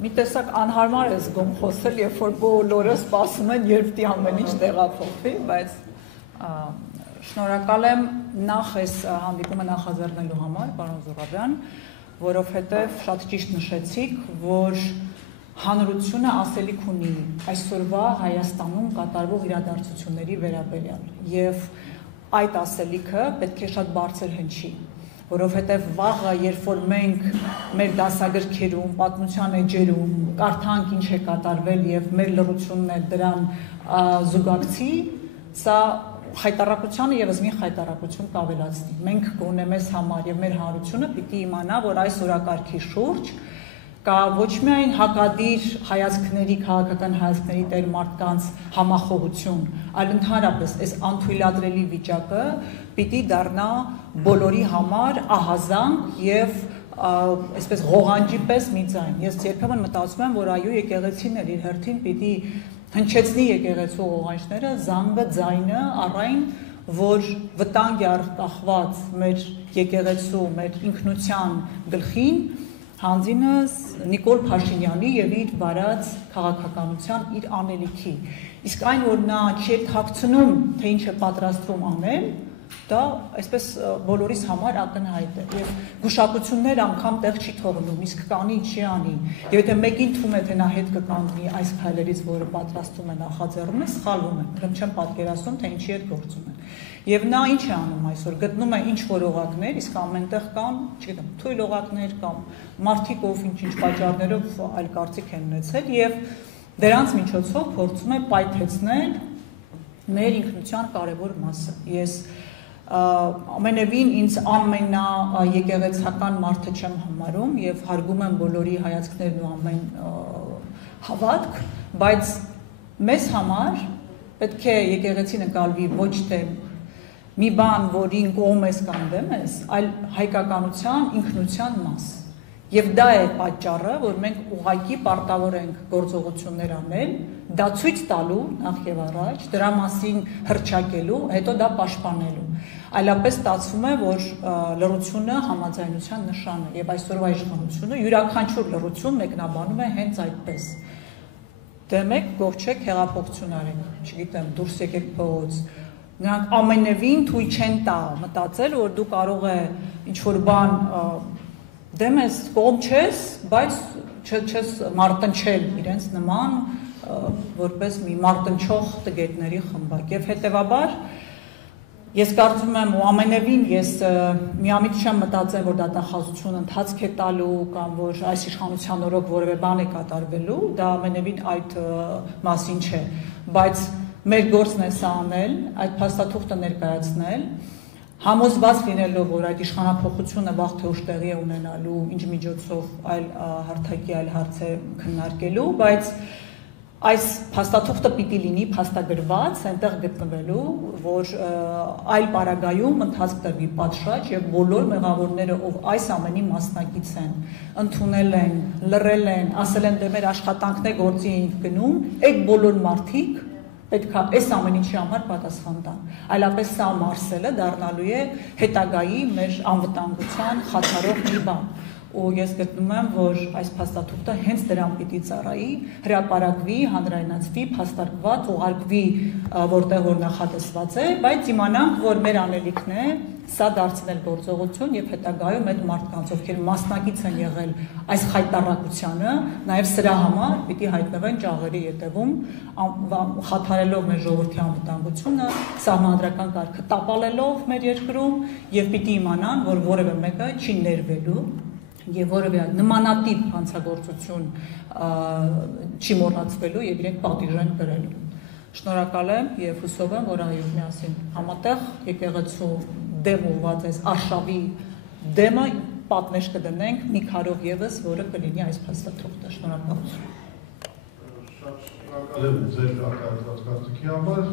մի տեսակ անհարմար է զգում խոսել, երբ որ բոլորը սպասում են, երբ դի ամեն ինչ տեղափոխվի, բայց շնորհակալ եմ նախ այս հանդիպումը նախաձեռնելու համար, պարոն Զուռաբյան, որովհետև շատ ճիշտ նշեցիք, որ հանրությունը ասելիք ունի այսօրվա Հայաստանում կատարվող իրադարձությունների վերաբերյալ եւ այդ ասելիքը պետք է շատ բարձր հնչի, որովհետև վաղը, երբ որ մենք մեր դասագրքերում, պատմության էջերում կարդանք ինչ է կատարվել եւ մեր լռությունն է դրան զուգակցի, սա խայտարակությանը եւս մի խայտարակություն կավելացնի։ Մենք գոնե մեզ համար եւ մեր հանրությունը պիտի իմանա, որ այս օրակարգի շուրջ կա ոչ միայն հակադիր հայացքների, քաղաքական հայացքների տեր մարդկանց համախոհություն, այլ ընդհանրապես այս անթույլատրելի վիճակը պիտի դառնա բոլորի համար ահազանգ եւ այսպես ղողանջի պես մի ձայն։ Ես երբեմն մտածում եմ, որ այո, եկեղեցին էլ իր հերթին պիտի հնչեցնի եկեղեցու ղողանջները, զանգը, ձայնը առայն, որ վտանգ է առկախված մեր եկեղեցու, մեր ինքնության գլխին, հանձինս Նիկոլ Փաշինյանի եւ իր վարած քաղաքականության իր անելիքի։ Իսկ այն, որ նա չի թաքցնում, թե ինչ է պատրաստվում անել, դա այսպես բոլորիս համար ակնհայտ է եւ գուշակություններ անգամ տեղ չի թողնում, իսկ կանի չի անի։ Եվ եթե մեկին թվում է, թե նա հետ կկանգնի այս քայլերից, որը պատրաստում է նախաձեռնում է, սխալվում է։ Ուրեմն չեմ պատկերացնում, թե ինչի հետ գործում են։ Եվ նա ինչ է անում այսօր, գտնում է ինչ-որ օղակներ, իսկ ամենտեղ կան, չգիտեմ, թույլ օղակներ կամ մարդիկ, ով ինչ-ինչ պատճառներով այլ կարծիք են ունեցել եւ դրանց միջոցով փորձում է պայթեցնել մեր ինքնության կարևոր մասը։ Ես ամենևին ինձ ամենաեկեղեցական մարդը չեմ համարում եւ հարգում եմ բոլորի հայացքներն ու ամեն հավատք, բայց մեզ համար պետք է եկեղեցին ընկալվի ոչ թե մի բան, որին կողմ ես կամ դեմ ես, այլ հայկականության ինքնության մաս։ Եվ դա է պատճառը, որ մենք ուղղակի պարտավոր ենք գործողություններ անել, դա ցույց տալու նախ եւ առաջ, դրա մասին հռչակելու, հետո դա պաշտպանելու։ Այլապես ստացվում է, որ լռությունը համաձայնության նշան է եւ այսօրվա իշխանությունը յուրաքանչյուր լռություն մեկնաբանում է հենց այդպես։ Դե մեկ գողչեք հեղափոխություն արեք, չգիտեմ, դուրս եկեք փողոց։ Նրանք ամենևին թույլ չեն տա մտածել, որ դու կարող է ինչ-որ բան դեմ ես, կողմ չես, բայց չես մարտնչել իրենց նման որպես մի մարտնչող տգետների խմբակ։ Եվ հետևաբար ես կարծում եմ ու ամենևին ես միամիտ չեմ մտածել, որ դատախազություն ընթացք է տալու կամ որ այս իշխանության օրոք որևէ բան է կատարվելու, դա ամենևին այդ մասին չէ, բայց մեր գործն է սա անել, այդ փաստաթուղթը ներկայացնել, համոզված լինելով, որ այդ իշխանափոխությունը վաղ թե ուշ տեղի է ունենալու, ինչ միջոցով այլ հարթակի այլ հարց է քննարկելու, բայց այս փաստաթուղթը պիտի լինի փաստագրված, այնտեղ գտնվելու, որ այլ պարագայում ընթացք տրվի պատշաճ եւ բոլոր մեղավորները, ով այս ամենի մասնակից են, ընդունել են, լռել են, ասել են դե մեր աշխատանքն է գործի ենք գնում, այդ բոլոր մարդիկ պետք է այս ամեն ինչի համար պատասխան տան։ Այլապես սա մարսելը դառնալու է հետագայի մեր անվտանգության խաթարող մի բան։ Ու ես գտնում եմ, որ այս փաստաթուղթը հենց դրան պիտի ծառայի, հրապարակվի, հանրայնացվի, փաստարկված, ուղարկվի, որտեղ որ նախատեսված է, բայց իմանանք, որ մեր անելիքն է սա դարձնել գործողություն եւ հետագայում այդ մարդկանց, ովքեր մասնակից են եղել այս խայտարակությանը, նաեւ սրա համար պիտի հայտնվեն ճաղերի ետևում, խաթարելով մեր ժողովրդի անվտանգությունը, սահմանադրական կարգը տապալելով մեր երկրում եւ պիտի իմանան, որ որևէ մեկը չի ներվելու եւ որևէ նմանատիպ հանցագործություն չի մոռացվելու եւ իրենք պատիժ են կրելու։ Շնորհակալ եմ եւ հուսով եմ, որ այո միասին համատեղ եկեղեցու դեմ ուղղված այս արշավի դեմը պատնեշ կդնենք մի քարով եւս, որը կլինի այս փաստաթուղթը։ Շնորհակալություն։ Շատ շնորհակալ եմ ձեր արտահայտված կարծիքի համար։